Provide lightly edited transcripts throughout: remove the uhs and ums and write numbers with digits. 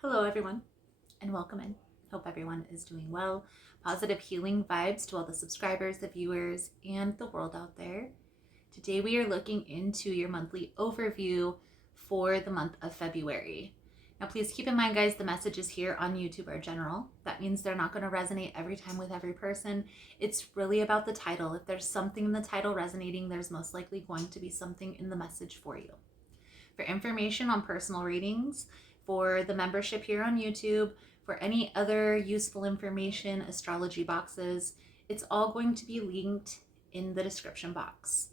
Hello, everyone, and welcome in. Hope everyone is doing well. Positive healing vibes to all the subscribers, the viewers, and the world out there. Today, we are looking into your monthly overview for the month of February. Now, please keep in mind, guys, the messages here on YouTube are general. That means they're not going to resonate every time with every person. It's really about the title. If there's something in the title resonating, there's most likely going to be something in the message for you. For information on personal readings, for the membership here on YouTube, for any other useful information, astrology boxes, it's all going to be linked in the description box.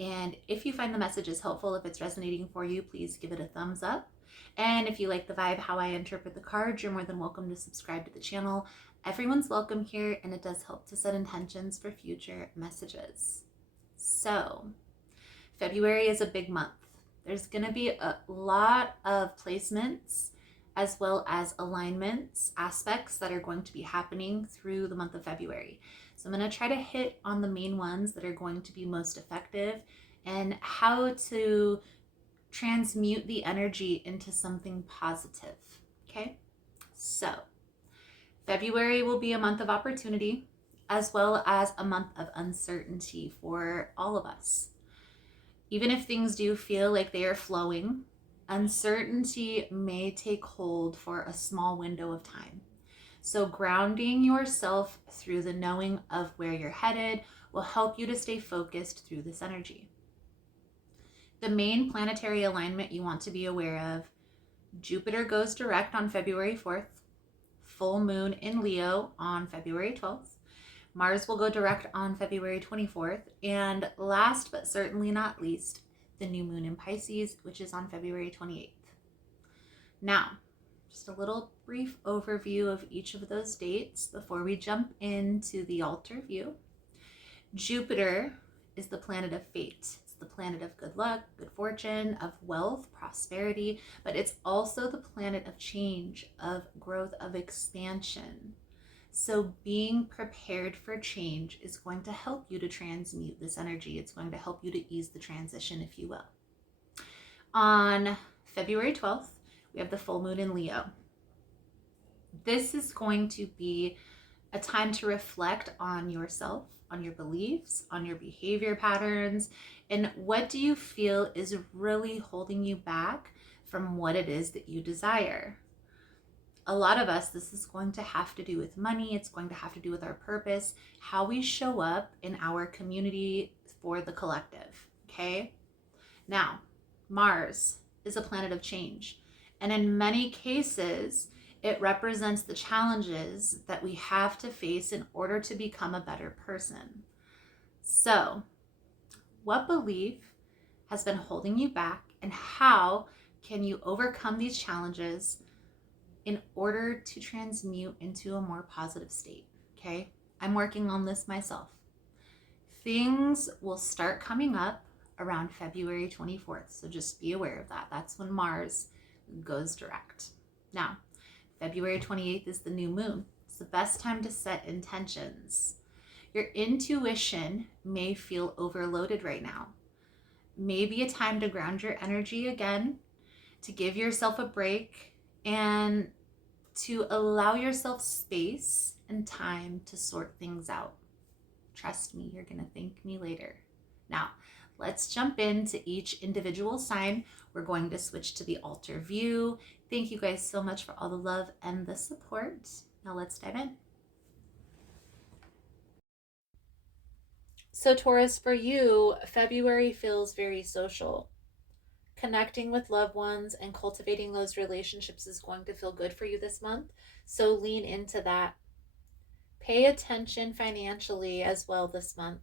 And if you find the messages helpful, if it's resonating for you, please give it a thumbs up. And if you like the vibe, how I interpret the cards, you're more than welcome to subscribe to the channel. Everyone's welcome here, and it does help to set intentions for future messages. So, February is a big month. There's going to be a lot of placements as well as alignments, aspects that are going to be happening through the month of February. So I'm going to try to hit on the main ones that are going to be most effective and how to transmute the energy into something positive. Okay? So February will be a month of opportunity as well as a month of uncertainty for all of us. Even if things do feel like they are flowing, uncertainty may take hold for a small window of time. So grounding yourself through the knowing of where you're headed will help you to stay focused through this energy. The main planetary alignment you want to be aware of: Jupiter goes direct on February 4th, full moon in Leo on February 12th. Mars will go direct on February 24th. And last but certainly not least, the new moon in Pisces, which is on February 28th. Now, just a little brief overview of each of those dates before we jump into the altar view. Jupiter is the planet of fate. It's the planet of good luck, good fortune, of wealth, prosperity, but it's also the planet of change, of growth, of expansion. So being prepared for change is going to help you to transmute this energy. It's going to help you to ease the transition, if you will. On February 12th, we have the full moon in Leo. This is going to be a time to reflect on yourself, on your beliefs, on your behavior patterns, and what do you feel is really holding you back from what it is that you desire. A lot of us, this is going to have to do with money. It's going to have to do with our purpose, how we show up in our community for the collective, okay? Now, Mars is a planet of change. And in many cases, it represents the challenges that we have to face in order to become a better person. So, what belief has been holding you back, and how can you overcome these challenges in order to transmute into a more positive state? Okay, I'm working on this myself. Things will start coming up around February 24th, so just be aware of that. That's when Mars goes direct. Now, February 28th is the new moon. It's the best time to set intentions. Your intuition may feel overloaded right now. Maybe a time to ground your energy again, to give yourself a break, and to allow yourself space and time to sort things out. Trust me, you're going to thank me later. Now, let's jump into each individual sign. We're going to switch to the altar view. Thank you guys so much for all the love and the support. Now let's dive in. So Taurus, for you, February feels very social. Connecting with loved ones and cultivating those relationships is going to feel good for you this month. So lean into that. Pay attention financially as well this month.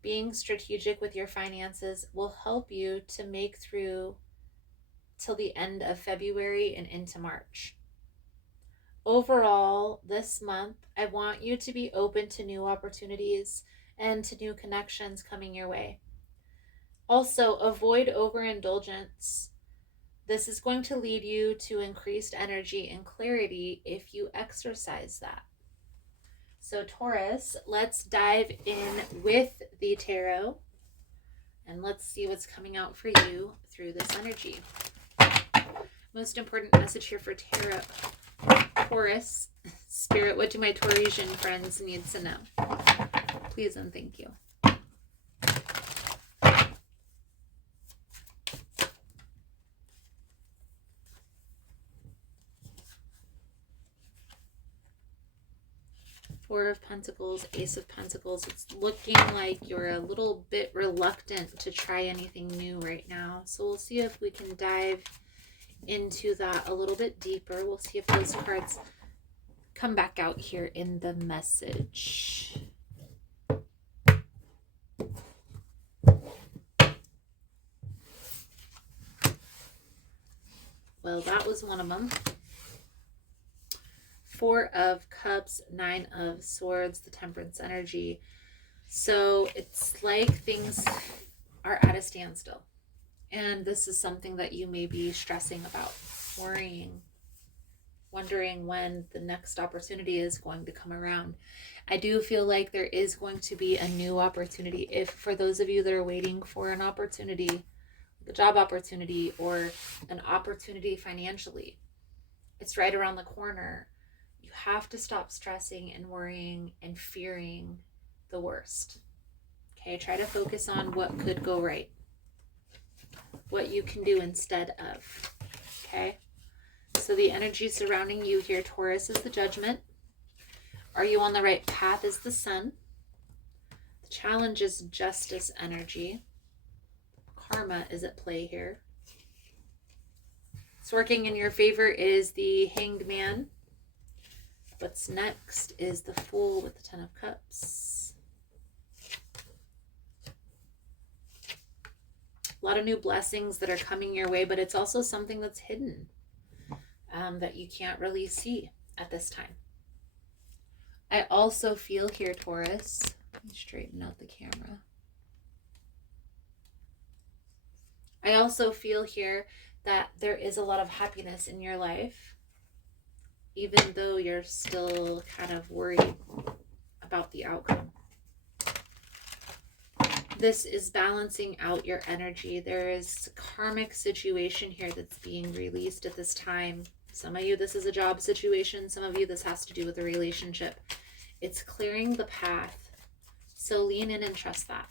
Being strategic with your finances will help you to make through till the end of February and into March. Overall, this month, I want you to be open to new opportunities and to new connections coming your way. Also, avoid overindulgence. This is going to lead you to increased energy and clarity if you exercise that. So Taurus, let's dive in with the tarot and let's see what's coming out for you through this energy. Most important message here for Tarot. Taurus. Spirit, what do my Taurasian friends need to know? Please and thank you. Four of Pentacles, Ace of Pentacles. It's looking like you're a little bit reluctant to try anything new right now. So we'll see if we can dive into that a little bit deeper. We'll see if those cards come back out here in the message. Well, that was one of them. Four of Cups, Nine of Swords, the Temperance energy. So it's like things are at a standstill. And this is something that you may be stressing about, worrying, wondering when the next opportunity is going to come around. I do feel like there is going to be a new opportunity. If for those of you that are waiting for an opportunity, a job opportunity or an opportunity financially, it's right around the corner. You have to stop stressing and worrying and fearing the worst. Okay, try to focus on what could go right, what you can do instead of. Okay, so the energy surrounding you here, Taurus, is the Judgment. Are you on the right path is the Sun. The challenge is Justice energy. Karma is at play here. What's working in your favor is the Hanged Man. What's next is the Fool with the Ten of Cups. A lot of new blessings that are coming your way, but it's also something that's hidden that you can't really see at this time. I also feel here, Taurus, let me straighten out the camera. I also feel here that there is a lot of happiness in your life, even though you're still kind of worried about the outcome. This is balancing out your energy. There is a karmic situation here that's being released at this time. Some of you, this is a job situation. Some of you, this has to do with a relationship. It's clearing the path. So lean in and trust that.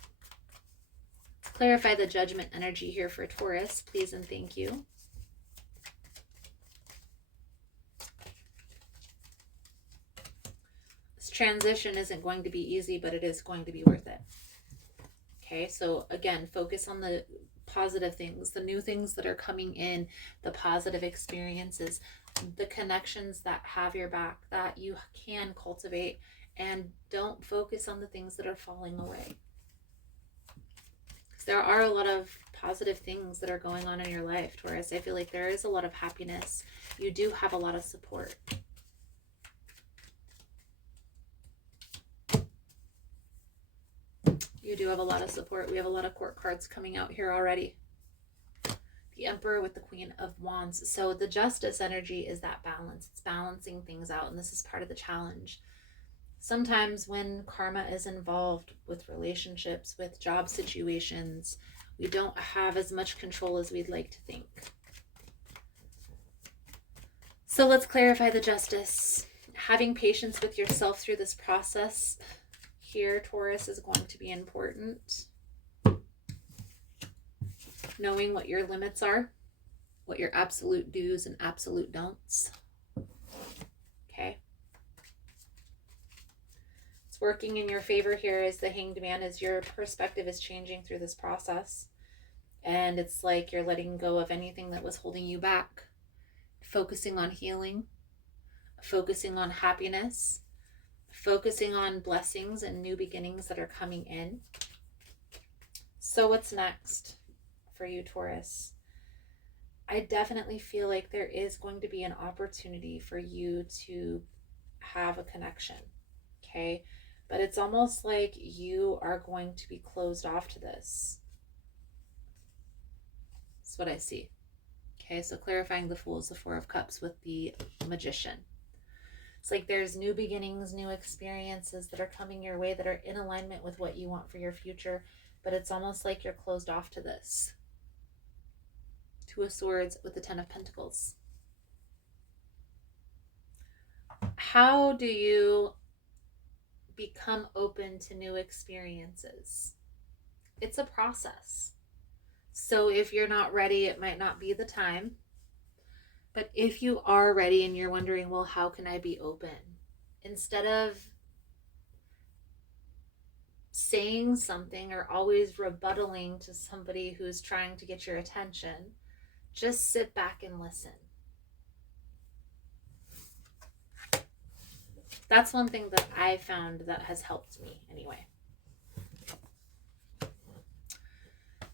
Let's clarify the Judgment energy here for Taurus, please and thank you. This transition isn't going to be easy, but it is going to be worth it. Okay, so again, focus on the positive things, the new things that are coming in, the positive experiences, the connections that have your back, that you can cultivate, and don't focus on the things that are falling away. Because there are a lot of positive things that are going on in your life, Taurus. I feel like there is a lot of happiness. You do have a lot of support. You do have a lot of support. We have a lot of court cards coming out here already. The Emperor with the Queen of Wands. So the Justice energy is that balance. It's balancing things out, and this is part of the challenge. Sometimes when karma is involved with relationships, with job situations, we don't have as much control as we'd like to think. So let's clarify the Justice. Having patience with yourself through this process here, Taurus, is going to be important. Knowing what your limits are, what your absolute do's and absolute don'ts. Okay. What's working in your favor here is the Hanged Man, as your perspective is changing through this process. And it's like you're letting go of anything that was holding you back. Focusing on healing, focusing on happiness, focusing on blessings and new beginnings that are coming in. So what's next for you, Taurus? I definitely feel like there is going to be an opportunity for you to have a connection, okay? But it's almost like you are going to be closed off to this. That's what I see. Okay, so clarifying the Fool is the Four of Cups with the Magician. It's like there's new beginnings, new experiences that are coming your way that are in alignment with what you want for your future, but it's almost like you're closed off to this. Two of Swords with the Ten of Pentacles. How do you become open to new experiences? It's a process. So if you're not ready, it might not be the time. But if you are ready and you're wondering, well, how can I be open? Instead of saying something or always rebuttaling to somebody who's trying to get your attention, just sit back and listen. That's one thing that I found that has helped me anyway.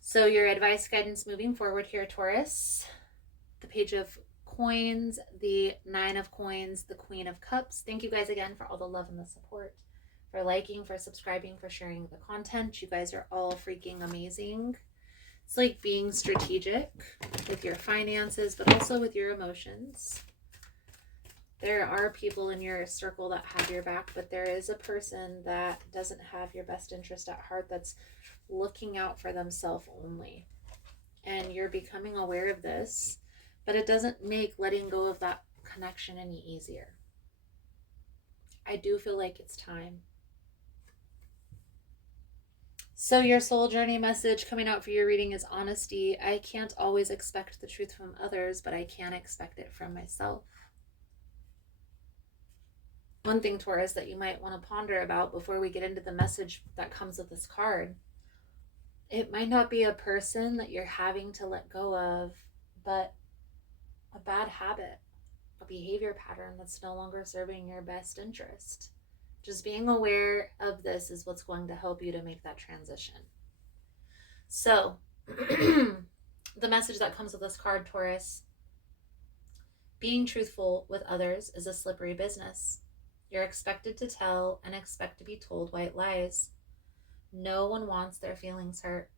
So your advice, guidance moving forward here, Taurus. The Page of Coins, the Nine of Coins, the Queen of Cups. Thank you guys again for all the love and the support, for liking, for subscribing, for sharing the content. You guys are all freaking amazing. It's like being strategic with your finances, but also with your emotions. There are people in your circle that have your back, but there is a person that doesn't have your best interest at heart, that's looking out for themselves only. And you're becoming aware of this, but it doesn't make letting go of that connection any easier. I do feel like it's time. So your soul journey message coming out for your reading is honesty. I can't always expect the truth from others, but I can expect it from myself. One thing, Taurus, that you might want to ponder about before we get into the message that comes with this card, it might not be a person that you're having to let go of, but a bad habit, a behavior pattern that's no longer serving your best interest. Just being aware of this is what's going to help you to make that transition. So, the message that comes with this card, Taurus, being truthful with others is a slippery business. You're expected to tell and expect to be told white lies. No one wants their feelings hurt,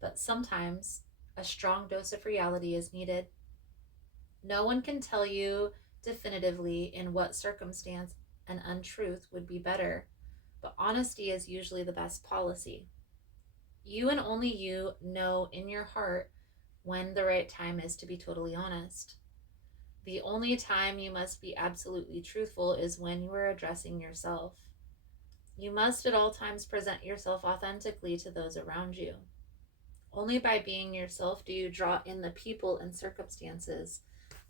but sometimes a strong dose of reality is needed. No one can tell you definitively in what circumstance an untruth would be better, but honesty is usually the best policy. You and only you know in your heart when the right time is to be totally honest. The only time you must be absolutely truthful is when you are addressing yourself. You must at all times present yourself authentically to those around you. Only by being yourself do you draw in the people and circumstances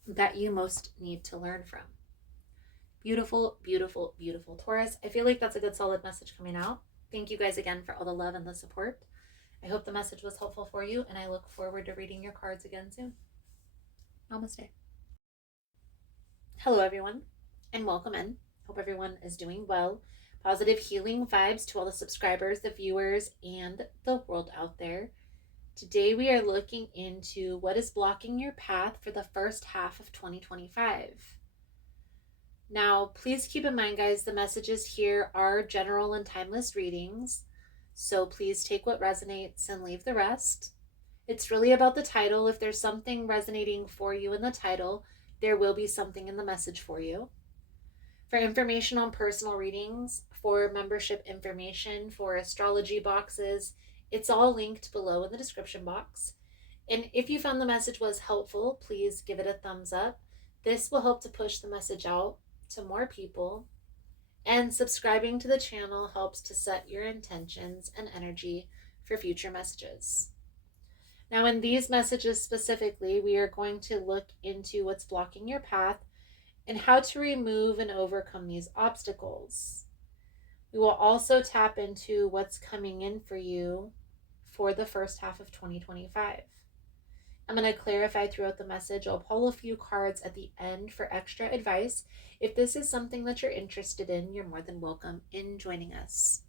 that you most need to learn from. Beautiful, beautiful, beautiful, Taurus. I feel like that's a good solid message coming out. Thank you guys again for all the love and the support. I hope the message was helpful for you, and I look forward to reading your cards again soon. Namaste. Hello, everyone, and welcome in. Hope everyone is doing well. Positive healing vibes to all the subscribers, the viewers, and the world out there. Today we are looking into what is blocking your path for the first half of 2025. Now, please keep in mind, guys, the messages here are general and timeless readings, so please take what resonates and leave the rest. It's really about the title. If there's something resonating for you in the title, there will be something in the message for you. For information on personal readings, for membership information, for astrology boxes, it's all linked below in the description box. And if you found the message was helpful, please give it a thumbs up. This will help to push the message out to more people. And subscribing to the channel helps to set your intentions and energy for future messages. Now, in these messages specifically, we are going to look into what's blocking your path and how to remove and overcome these obstacles. We will also tap into what's coming in for you for the first half of 2025. I'm going to clarify throughout the message. I'll pull a few cards at the end for extra advice. If this is something that you're interested in, you're more than welcome in joining us.